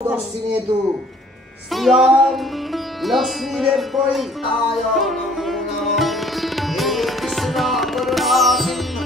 दर्शिने तु श्रियं लक्ष्मीदेव्यै नमो नमः। हे कृष्ण करुणा सिन्धु।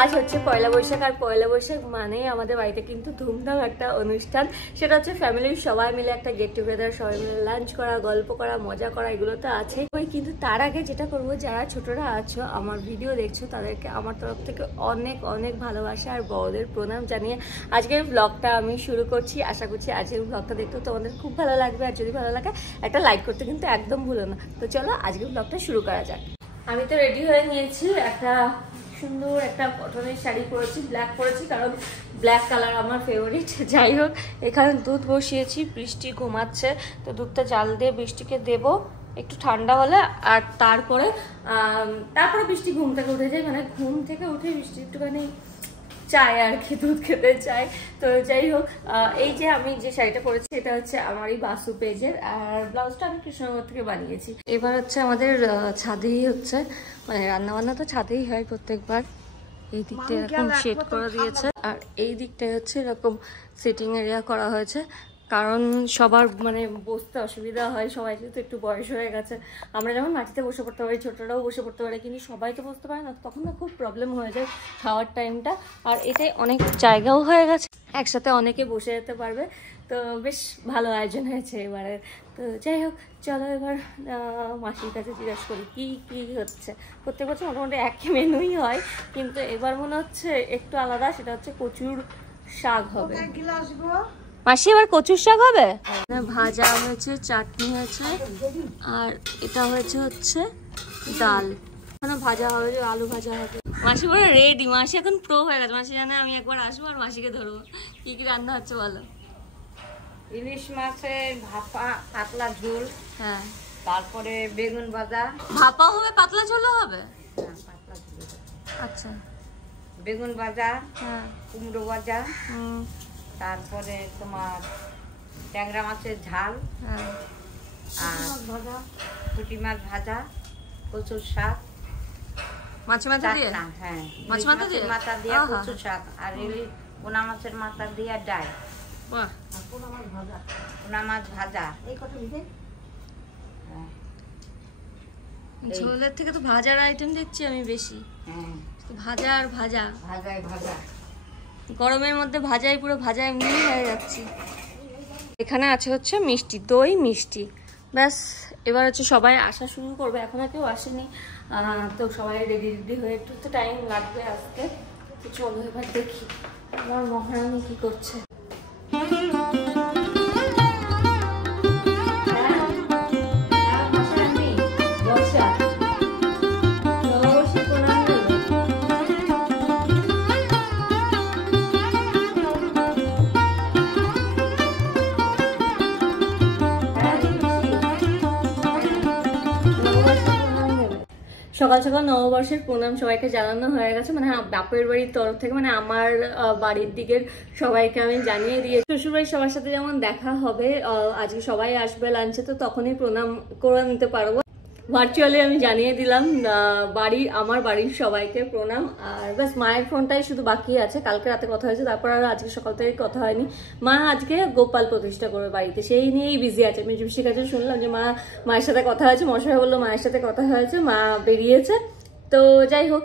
आज হচ্ছে পয়লা বৈশাখ আর পয়লা বৈশাখ মানে আমাদের বাড়িতে কিন্তু ধুমধাম একটা অনুষ্ঠান। সেটা হচ্ছে ফ্যামিলির সবাই মিলে একটা গেট টুগেদার, সবাই মিলে লাঞ্চ করা, গল্প করা, মজা করা, এগুলো তো আছে। কিন্তু তার আগে যেটা করবো, যারা ছোটরা আছো আমার ভিডিও দেখছো তাদেরকে আমার তরফ থেকে অনেক অনেক ভালোবাসা আর বড়দের প্রণাম জানিয়ে আজকের ব্লগটা আমি শুরু করছি। আশা করছি আজকের ব্লগটা দেখতেও তোমাদের খুব ভালো লাগবে, আর যদি ভালো লাগে একটা লাইক করতে কিন্তু একদম ভুলো না। তো চলো আজকের ব্লগটা শুরু করা যাক। আমি তো রেডি হয়ে নিয়েছি, একটা সুন্দর একটা কটনের শাড়ি পরেছি, ব্ল্যাক পরেছি কারণ ব্ল্যাক কালার আমার ফেভারিট। যাই হোক, এখানে দুধ বসিয়েছি, বৃষ্টি ঘুমাচ্ছে, তো দুধটা জাল দিয়ে বৃষ্টিকে দেবো একটু ঠান্ডা হলে। আর তারপরে বৃষ্টি ঘুম থেকে উঠে যায়, মানে ঘুম থেকে উঠে বৃষ্টি একটুখানি চায় আর কি, দুধ খেতে চায়। তো যাই হোক, এই যে আমি যে শাড়িটা পরেছি এটা হচ্ছে আমারই বাসু পেজের, আর ব্লাউজটা আমি কৃষ্ণনগর থেকে বানিয়েছি। এবার হচ্ছে আমাদের ছাদেই হচ্ছে, মানে রান্নাবান্না তো ছাদেই হয় প্রত্যেকবার। এই দিকটা এরকম শেড করে দিয়েছে, আর এই দিকটায় হচ্ছে এরকম সিটিং এরিয়া করা হয়েছে, কারণ সবার মানে বসতে অসুবিধা হয়। সবাই যেহেতু একটু বয়স হয়ে গেছে, আমরা যেমন মাটিতে বসে পড়তে পারি, ছোটরাও বসে পড়তে পারে, কিন্তু সবাই তো বসতে পারে না, তখন না খুব প্রবলেম হয়ে যায় খাওয়ার টাইমটা। আর এটাই অনেক জায়গাও হয়ে গেছে, একসাথে অনেকে বসে যেতে পারবে, তো বেশ ভালো আয়োজন হয়েছে এবারে। তো যাই হোক, চলো এবার মাসির কাছে জিজ্ঞাসা করি কি কি হচ্ছে। প্রত্যেক বছর মোটামুটি একই মেনুই হয়, কিন্তু এবার মনে হচ্ছে একটু আলাদা, সেটা হচ্ছে কচুর শাক হবে। মাসি এবার কচুর শাক হবে, ভাজা হয়েছে, চাটনি হয়েছে, আর এটা হচ্ছে ডাল। ভাজা হবে, আলু ভাজা হবে। মাসি বলে রেডি, মাসি এখন প্রো হয়ে গেছে। মাসি জানে আমি একবার আসবো আর মাসিকে ধরবো। কি কি রান্না হচ্ছে বলো? ইলিশ মাছের ভাপা পাতলা ঝোল, হ্যাঁ, তারপরে বেগুন ভাজা। ভাপা হবে, পাতলা ঝোলও হবে? হ্যাঁ, পাতলা ঝোল। আচ্ছা, বেগুন ভাজা, হ্যাঁ, কুমড়ো ভাজা, তারপরে তোমার ট্যাংরা মাছের ঝাল, হ্যাঁ, আর ভাজা, পুঁটি মাছ ভাজা, কচুর শাক, মাছের মাথা দিয়ে, হ্যাঁ, মাছের মাথা দিয়ে, মাথা দিয়ে কচুর শাক, আর ইলিশ পোনা মাছের মাথা দিয়ে ডাল। বাহ, পোনা মাছ ভাজা। এই কথা বুঝে ঝোলের থেকে তো ভাজার আইটেম দেখছি আমি বেশি। হ্যাঁ, ভাজা আর ভাজা, ভাজায় ভাজা। গরমের মধ্যে ভাজাই পুরো ভাজা এমনি হয়ে যাচ্ছি। এখানে আছে হচ্ছে মিষ্টি, দই মিষ্টি, ব্যাস। এবার হচ্ছে সবাই আসা শুরু করবে, এখন আর কেউ আসেনি, তো সবাই রেডি হয়ে একটু তো টাইম লাগবে আসতে। তো চলো এবার দেখি আমার মহারানী কি করছে। সকাল সকাল নববর্ষের প্রণাম সবাইকে জানানো হয়ে গেছে, মানে বাপের বাড়ির তরফ থেকে, মানে আমার বাড়ির দিকের সবাইকে আমি জানিয়ে দিয়েছি। শ্বশুরবাড়ির সবার সাথে যেমন দেখা হবে, আজকে সবাই আসবে লাঞ্চে, তো তখনই প্রণাম করে নিতে পারবো। ভার্চুয়ালি আমি জানিয়ে দিলাম আমার বাড়ির সবাইকে প্রণাম। আর ব্যাস, মায়ের ফোনটাই শুধু বাকি আছে, কালকে রাতে কথা হয়েছে, তারপর আর আজকে সকাল থেকে কথা হয়নি। মা আজকে গোপাল প্রতিষ্ঠা করবে বাড়িতে, সেই নিয়েই বিজি আছে। আমি জুসির কাছে শুনলাম যে মায়ের সাথে কথা হয়েছে, মশাই বললো মায়ের সাথে কথা হয়েছে, মা বেরিয়েছে। তো যাই হোক,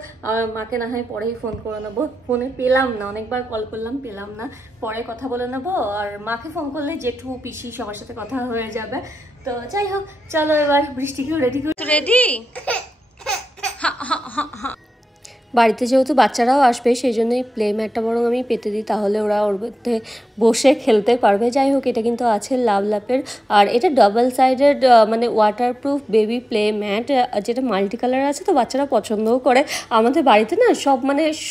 মাকে না হয় পরেই ফোন করে নেবো, ফোনে পেলাম না, অনেকবার কল করলাম পেলাম না, পরে কথা বলে নেবো। আর মাকে ফোন করলে জেঠু পিসি সবার সাথে কথা হয়ে যাবে। তো যাই হোক, চলো এবার বৃষ্টিকেও রেডি করে। রেডি বাড়িতে যেহেতু বাচ্চারাও আসবে সেই জন্য এই প্লে ম্যাটটা বরং আমি পেতে দিই, তাহলে ওরা ওর মধ্যে বসে খেলতে পারবে। যাই হোক, এটা কিন্তু আছে লাভলাপের, আর এটা ডাবল সাইডেড মানে ওয়াটারপ্রুফ বেবি প্লে ম্যাট, যেটা মাল্টি কালার আছে, তো বাচ্চারা পছন্দও করে। আমাদের বাড়িতে না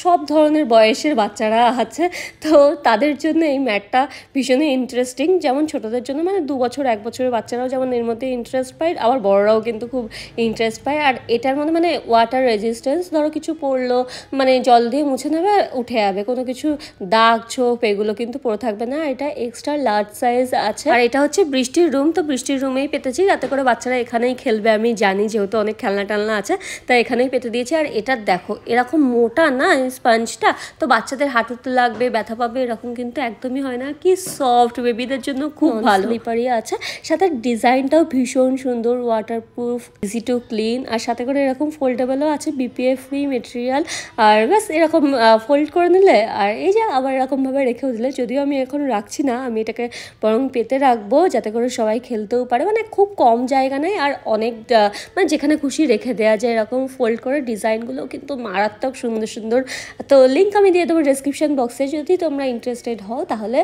সব ধরনের বয়সের বাচ্চারা আছে, তো তাদের জন্য এই ম্যাটটা ভীষণই ইন্টারেস্টিং। যেমন ছোটদের জন্য মানে 2 বছর 1 বছরের বাচ্চারাও যেমন এর মধ্যে ইন্টারেস্ট পায়, আবার বড়রাও কিন্তু খুব ইন্টারেস্ট পায়। আর এটার মধ্যে মানে ওয়াটার রেজিস্ট্যান্স, ধরো কিছু পড়লো মানে জল দিয়ে মুছে নেবে, উঠে যাবে, কোনো কিছু দাগ ছোপ এগুলো কিন্তু পড়ে থাকবে না। এটা এক্সট্রা লার্জ সাইজ আছে, আর এটা হচ্ছে বৃষ্টির রুম, তো বৃষ্টির রুমেই পেতেছি যাতে করে বাচ্চারা এখানেই খেলবে। আমি জানি যেহেতু অনেক খেলনা টালনা আছে, তাই এখানেই পেতে দিয়েছি। আর এটা দেখো এরকম মোটা না স্পঞ্জটা, তো বাচ্চাদের হাঁটুতে লাগবে, ব্যথা পাবে এরকম কিন্তু একদমই হয় না। কি সফট, বেবিদের জন্য খুব ভালো। স্লিপারি আছে, সাথে ডিজাইনটাও ভীষণ সুন্দর, ওয়াটারপ্রুফ, ইজি টু ক্লিন, আর সাথে করে এরকম ফোল্ডেবলও আছে, বিপিএফ ফ্রি মেটেরিয়াল। আর ব্যাস এরকম ফোল্ড করে নিলে, আর এই যে আবার এরকমভাবে রেখেও দিলে। যদিও আমি এখন রাখছি না, আমি এটাকে বরং পেতে রাখবো যাতে করে সবাই খেলতেও পারে। মানে খুব কম জায়গা নেই, আর অনেক মানে যেখানে খুশি রেখে দেওয়া যায় এরকম ফোল্ড করে। ডিজাইনগুলো কিন্তু মারাত্মক সুন্দর সুন্দর, তো লিঙ্ক আমি দিয়ে দেবো ডিসক্রিপশন বক্সে, যদি তোমরা ইন্টারেস্টেড হও তাহলে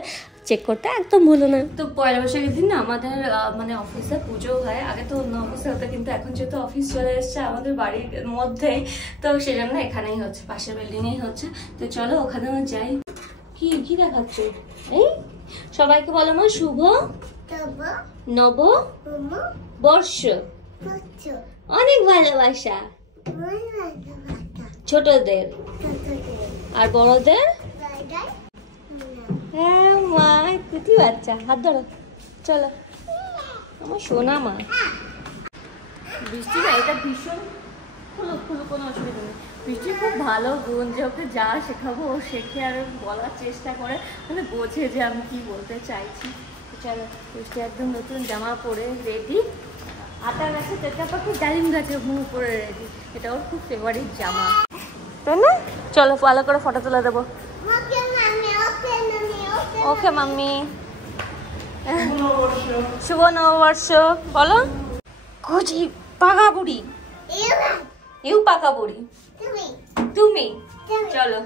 চেক করতে একদম ভুলো না। তো পয়লা বৈশাখের দিন না আমাদের মানে অফিসে পুজো হয়, আগে তো অন্য অফিসে হতো, কিন্তু এখন যেহেতু অফিস চলে এসছে আমাদের বাড়ির মধ্যেই, তো সেই জন্য এখানেই হচ্ছে, পাশের বিল্ডিংয়েই হচ্ছে। তো চলো ওখানেও যাই। কি কি দেখাচ্ছে? এই সবাইকে বলো মা শুভ নব বর্ষ, অনেক ভালোবাসা ছোটদের আর বড়দের। হ্যাঁ মা, কুটি বাচ্চা, হাত ধরো, চলো আমার সোনা মা। বৃষ্টি না এটা ভীষণ খুলো কোনো অসুবিধা নেই। বৃষ্টি খুব ভালো গুণ, যে ওকে যা শেখাবো ও শেখে আর বলার চেষ্টা করে, মানে বোঝে যে আমি কি বলতে চাইছি। চলো, বৃষ্টি একদম নতুন জামা পরে রেডি, আটা গাছে তেতা পাখি ডালিম গাছে মুখ পরে রেডি, এটা ওর খুব ফেভারিট জামা, তাই না? চলো ভালো করে ফটো তুলে দেবো। ওকে মাম্মি, শুভ নববর্ষ বলো। কুচি পাকা বুড়ি, ইউ পাকা বুড়ি, তুমি চলো।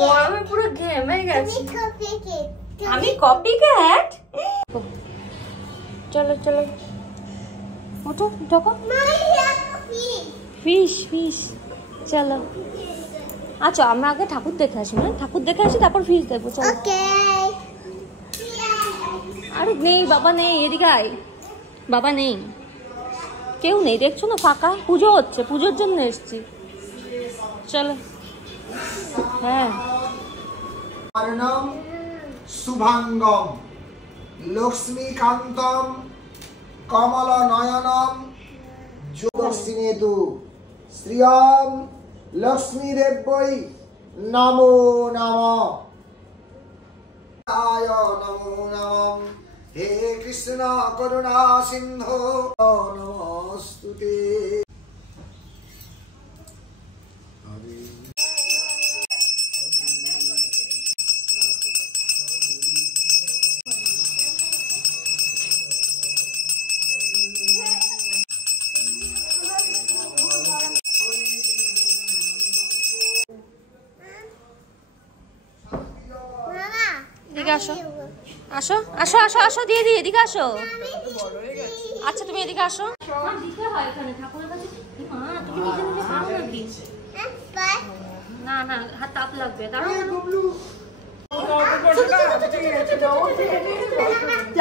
গরমে পুরো ঘেমে গেছি আমি। কপি ক্যাট, চলো চলো ওঠো ঢোকো। ফিশ ফিশ, চলো। আচ্ছা আমরা আগে ঠাকুর দেখে আসি, না ঠাকুর দেখে আসি তারপর ফিশ দেখবো। চলো। আরে নেই বাবা নেই, এদিকে আয়। বাবা নেই, কেউ নেই, দেখছো না ফাঁকা, পুজো হচ্ছে, পুজোর জন্য এসছি। চলো। হ্যাঁ, কারণম শুভাঙ্গম লক্ষ্মীকান্তম কমল নয়নম যোগস্বিনে তু শ্রিয়ম লক্ষ্মী দেব্যই নমো নমঃ। আয় নমো নমঃ। হে কৃষ্ণ করুণা সিন্ধু নমস্তুতে। আসো আসো আসো আসো আসো, দিয়ে দিই, এদিকে আসো। আচ্ছা তুমি এদিকে আসো। না না, হাত তাপ লাগবে, দাঁড়াও।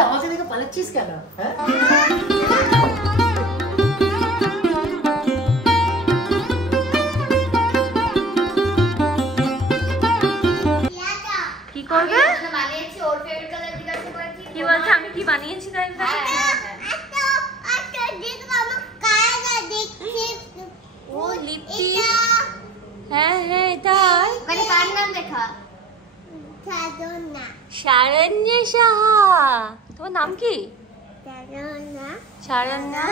আমাকে দেখে পালাচ্ছিস কেন? কি করবে? কি বলছে? আমি কি বানিয়েছি তাই? ও লিপস্টিক, হ্যাঁ হ্যাঁ তাই। মানে কার নাম দেখা? শারণ্যা সাহা। তোমার নাম কি? শারণ্যা।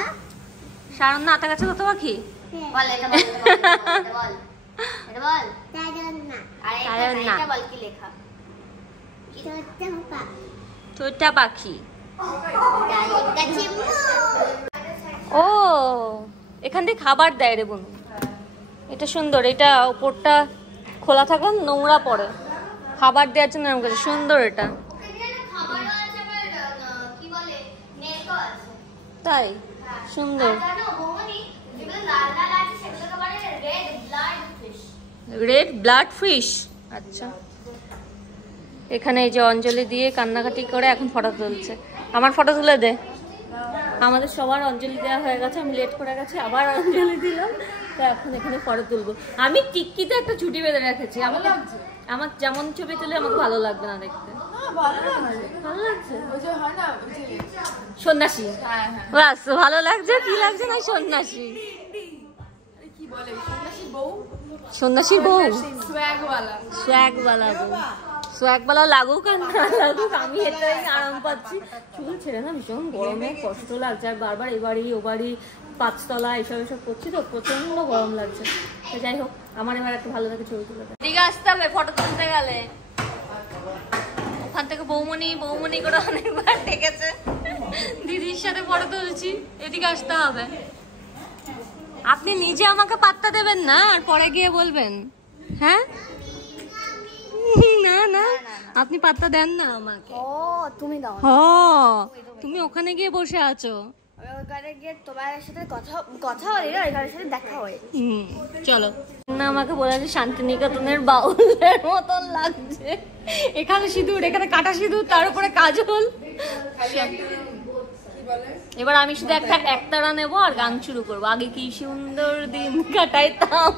শারণ্যা আতা গাছে কত পাখি? বল এটা বল, এটা বল, এটা বল। আরে এটা বল কি লেখা? ছোটা পাখি। ও এখান থেকে খাবার দেয় রে বোন। এটা সুন্দর, এটা উপরটা খোলা থাকলে নোংরা পড়ে, খাবার দেওয়ার জন্য এরকম করে সুন্দর। এটা তাই সুন্দর, রেড ব্লাড ফিশ। আচ্ছা, এখানে এই যে অঞ্জলি দিয়ে কান্নাকাটি করে এখন ফটো তুলছে। আমার ফটো তুলে দে। আমাদের সবার অঞ্জলি দেওয়া হয়ে গেছে, আমি লেট করে গেছি, আবার অঞ্জলি দিলাম, তো এখন এখানে ফটো তুলবো। আমি টিক্কিতে একটা ছুটি বেঁধে রেখেছি, আমাকে আমার যেমন ছবি তুলে আমাকে ভালো লাগবে না দেখতে। ভালো লাগছে সন্ন্যাসী, বাস ভালো লাগছে। কি লাগছে না সন্ন্যাসী, সন্ন্যাসীর বউ, সোয়াগওয়ালা বউ। সোয়াগওয়ালা লাগুক আর না লাগুক, আমি এটাই আরাম পাচ্ছি। চুল ছেড়ে না ভীষণ গরমে কষ্ট লাগছে, আর বারবার এ বাড়ি ও বাড়ি 5 তলা এসব করছি তো প্রচন্ড গরম লাগছে। তো যাই হোক, আমার এবার একটা ভালো লাগে ছবি তুলে দেয়। এদিকে আসতে হবে ফটো তুলতে গেলে। ওখান থেকে বৌমনি বৌমনি করে অনেকবার ডেকেছে, দিদির সাথে ফটো তুলছি, এদিকে আসতে হবে। আপনি নিজে আমাকে পাত্তা দেবেন না আর পরে গিয়ে বলবেন হ্যাঁ? না না, আপনি পাত্তা দেন না আমাকে। ও তুমি দাও, তুমি ওখানে গিয়ে বসে আছো, ওখানে গিয়ে তোমার সাথে কথা হয় না, এখানের সাথে দেখা হয়। চলো না, আমাকে বলেছে শান্তিনিকেতনের বাউলের মতন লাগছে। এখানে সিঁদুর, এখানে কাটা সিঁদুর, তার উপরে কাজল। এবার আমি শুধু একতারা নেবো আর গান শুরু করবো। আগে কি সুন্দর দিন কাটাইতাম।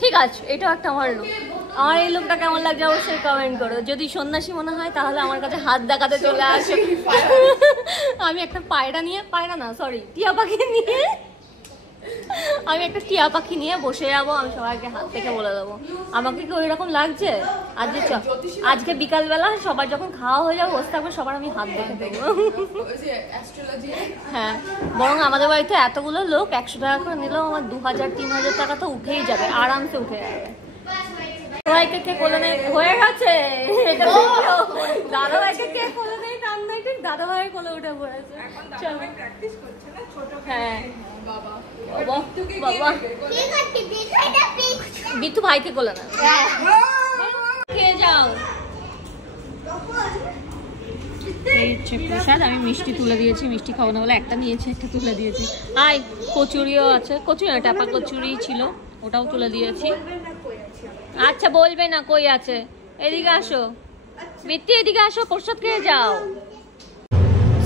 ঠিক আছে, এটা একটা আমার লুক। আমার এই লুকটা কেমন লাগছে অবশ্যই কমেন্ট করো। যদি সন্ন্যাসী মনে হয় তাহলে আমার কাছে হাত দেখাতে চলে আসে। আমি একটা টিয়া পাখি নিয়ে আমি একটা টিয়া পাখি নিয়ে বসে যাবো। আমি সবাইকে হাত থেকে বলে দেবো আমাকে কি ওই রকম লাগছে। আজকে বিকালবেলা সবার যখন খাওয়া হয়ে যাবে বসে থাকবে, সবার আমি হাত দেখে দেবো। হ্যাঁ, বরং আমাদের বাড়িতে এতগুলো লোক 100 টাকা করে নিলেও আমার 2000-3000 টাকা তো উঠেই যাবে, আরামসে উঠে যাবে। সবাইকে কে কোলে নেই হয়ে গেছে, দাদা ভাইকে কে কোলে নেই টান নাই, ঠিক দাদা ভাই কোলে উঠে পড়েছে। হ্যাঁ বিট্টু ভাইকে কোলে না, খেয়ে যাও। এই হচ্ছে প্রসাদ, আমি মিষ্টি তুলে দিয়েছি, মিষ্টি খাবো না বলে একটা নিয়েছি, একটা তুলে দিয়েছি। আয় কচুরিও আছে, কচুরি না টাপা কচুরি ছিল, ওটাও তুলে দিয়েছি। আচ্ছা বলবে না কই আছে, এদিকে আসো মিত্তি, এদিকে আসো, প্রসাদ খেয়ে যাও।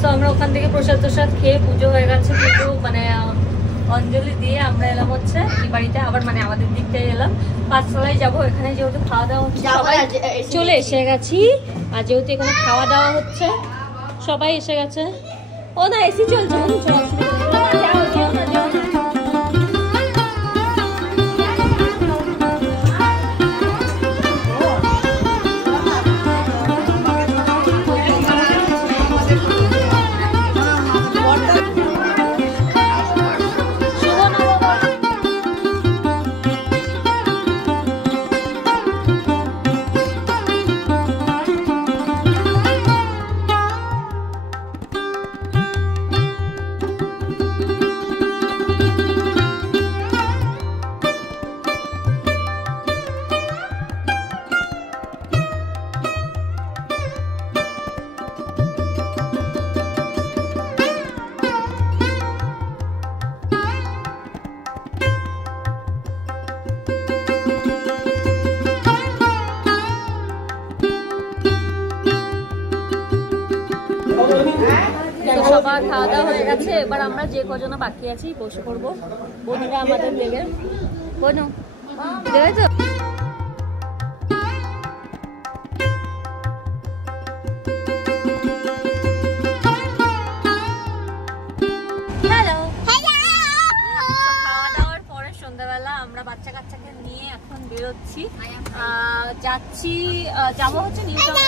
তো আমরা ওখান থেকে প্রসাদ খেয়ে পুজো হয়ে গেছে, পুজো মানে অঞ্জলি দিয়ে আমরা এলাম হচ্ছে এই বাড়িতে, আবার মানে আমাদের দিকটাই এলাম। 5 তলায় যাবো, এখানে যেহেতু খাওয়া দাওয়া হচ্ছে সবাই চলে এসে গেছি, আর যেহেতু এখানে খাওয়া দাওয়া হচ্ছে সবাই এসে গেছে। ও না এসি চলছে, সবার খাওয়া দাওয়া হয়ে গেছে। এবার আমরা যে কজনা বাকি আছি বসে পড়বো। বন্ধুরা আমাদের লেগে বনু দেবে তো। বাচ্চা কাচ্চাকে নিয়ে এখন বেরোচ্ছি, যাচ্ছি যাবো হচ্ছে নিউ টাউন।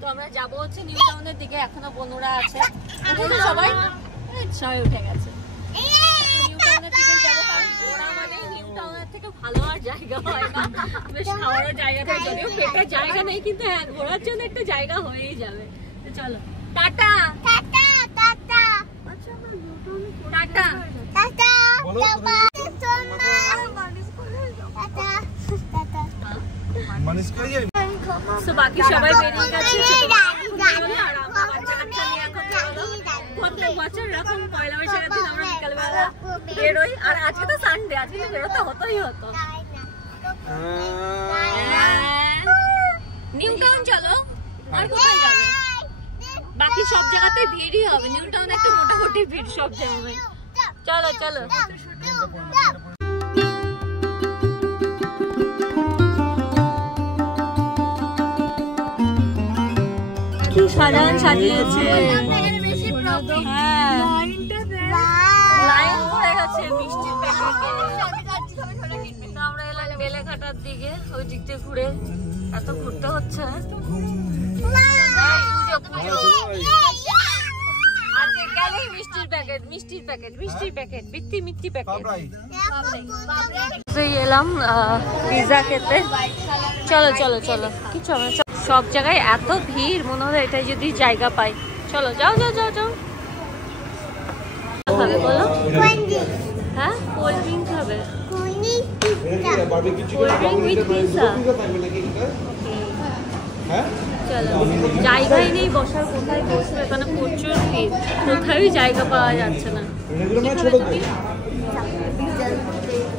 তো আমরা যাবো হচ্ছে নিউ টাউনের দিকে, এখনো বন্ধুরা আছে, সবাই সবাই উঠে গেছে। নিউ টাউনের দিকে যাবো, কারণ ঘোরা মানে নিউ টাউনের থেকে ভালো আর জায়গা হয় না। বেশ খাওয়ারও জায়গা থাকে, যদিও পেটের জায়গা নেই, কিন্তু হ্যাঁ ঘোরার জন্য একটা জায়গা হয়েই যাবে। তো চলো টাটা। টাটা টাটা টাটা মানিস করে যাই তো বাকি সবাই বেরিয়ে গেছে আর আমরা বাচ্চা কাচ্চা নিয়ে এখন প্রত্যেক বছর এরকম পয়লা বৈশাখের দিন আমরা বিকালবেলা বেরোই আর আজকে তো সানডে আজকে তো বেরোতে হতোই হতো নিউ টাউন চলো আর কোথায় যাবে বাকি সব জায়গাতে ভিড়ই হবে নিউ টাউন একটা মোটামুটি ভিড় সব জায়গায় চলো চলো কি সাজান সাজিয়েছে হ্যাঁ লাইন পড়ে গেছে মিষ্টির প্যাকেটে আমরা এলাম বেলেঘাটার দিকে ওই দিক দিয়ে ঘুরে এত ঘুরতে হচ্ছে আজকে গেলেই মিষ্টির প্যাকেট মিষ্টির প্যাকেট এলাম পিৎজা খেতে চলো চলো চলো কি চলো সব জায়গায় এত ভিড় মনে হয় এটাই যদি জায়গা পাই চলো যাও যাও যাও যাও খাবে বলো হ্যাঁ কোল্ড ড্রিঙ্ক খাবে কোল্ড ড্রিঙ্ক উইথ পিৎজা চলো জায়গাই নেই বসার কোথায় বসবে এখানে প্রচুর ভিড় কোথায় জায়গা পাওয়া যাচ্ছে না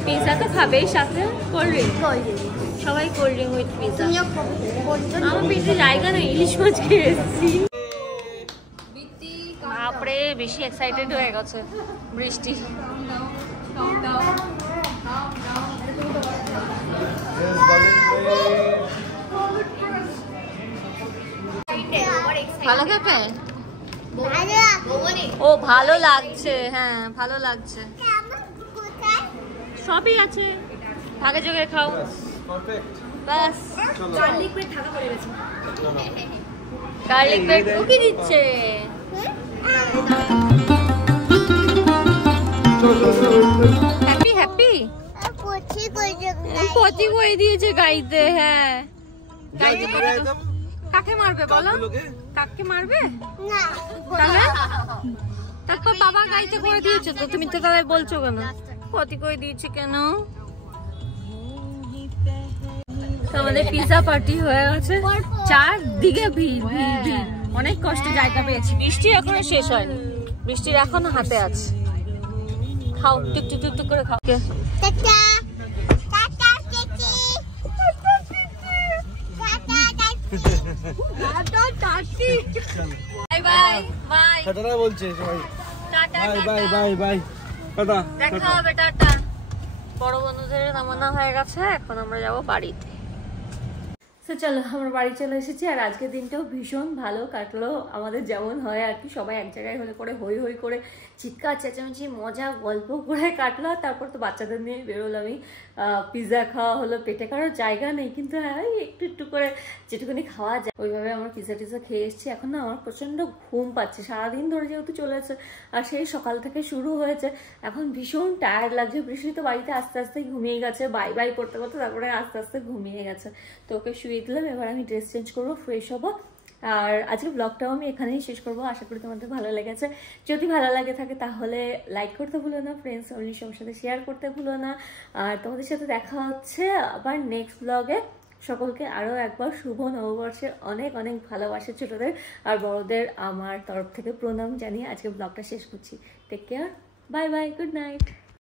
পিৎজা তো খাবেই সাথে কোল্ড ড্রিঙ্ক সবাই কোল্ড ড্রিঙ্ক উইথ পিৎজা আমার পেটে জায়গা নেই ইলিশ মাছ খেয়ে এসেছি বাপরে বেশি এক্সাইটেড হয়ে গেছে বৃষ্টি ভালো খেতে ও ভালো লাগছে হ্যাঁ ভালো লাগছে সবই আছে ভাগে জোগে খাও বাস গার্লিক ব্রেড থাকা পড়ে গেছে গার্লিক ব্রেড ও কি দিচ্ছে হ্যাপি হ্যাপি পতি করে দিয়েছে গাইতে হ্যাঁ গাইতে কাকে মারবে বলো কাকে মারবে না তাহলে তারপর বাবা গাইতে করে দিয়েছে তো তুমি তো তাহলে বলছো কেন পতি করে দিয়েছে কেন আমাদের পিৎজা পার্টি হয়ে গেছে চারদিকে ভিড় ভিড় ভিড় অনেক কষ্টে জায়গা পেয়েছি বৃষ্টি এখনো শেষ হয়নি বৃষ্টির এখনো হাতে আছে খাও টুক টুক টুক টুক করে খাও বাই বাই বাই টাটা বলছে সবাই tata bye bye bye tata দেখা হবে টাটা বড় বন্ধুদের নামানো হয়ে গেছে এখন আমরা যাব বাড়িতে তো চলো আমরা বাড়ি চলে এসেছি আর আজকের দিনটাও ভীষণ ভালো কাটলো আমাদের যেমন হয় আর কি সবাই এক জায়গায় হলে করে হই হই করে চিৎকার চেঁচামেচি মজা গল্প করে কাটলো তারপর তো বাচ্চাদের নিয়ে বেরোলাম আমি পিৎজা খাওয়া হলো পেটে কারোর জায়গা নেই কিন্তু হ্যাঁ একটু একটু করে যেটুকুনি খাওয়া যায় ওইভাবে আমরা পিৎজা টিজা খেয়ে এসেছি এখন না আমার প্রচণ্ড ঘুম পাচ্ছে সারাদিন ধরে যেহেতু চলেছে আর সেই সকাল থেকে শুরু হয়েছে এখন ভীষণ টায়ার্ড লাগছে বৃষ্টি তো বাড়িতে আস্তে আস্তে ঘুমিয়ে গেছে বাই বাই করতে করতে তারপরে আস্তে আস্তে ঘুমিয়ে গেছে তো ওকে শুয়ে দিলাম এবার আমি ড্রেস চেঞ্জ করবো ফ্রেশ হবো আর আজকে ব্লগটাও আমি এখানেই শেষ করবো আশা করি তোমাদের ভালো লেগেছে যদি ভালো লাগে থাকে তাহলে লাইক করতে ভুলো না ফ্রেন্ডস ফ্যামিলির সবার সাথে শেয়ার করতে ভুলো না আর তোমাদের সাথে দেখা হচ্ছে আবার নেক্সট ব্লগে সকলকে আরও একবার শুভ নববর্ষের অনেক অনেক ভালোবাসা ছোটদের আর বড়দের আমার তরফ থেকে প্রণাম জানিয়ে আজকে ব্লগটা শেষ করছি take care bye bye good night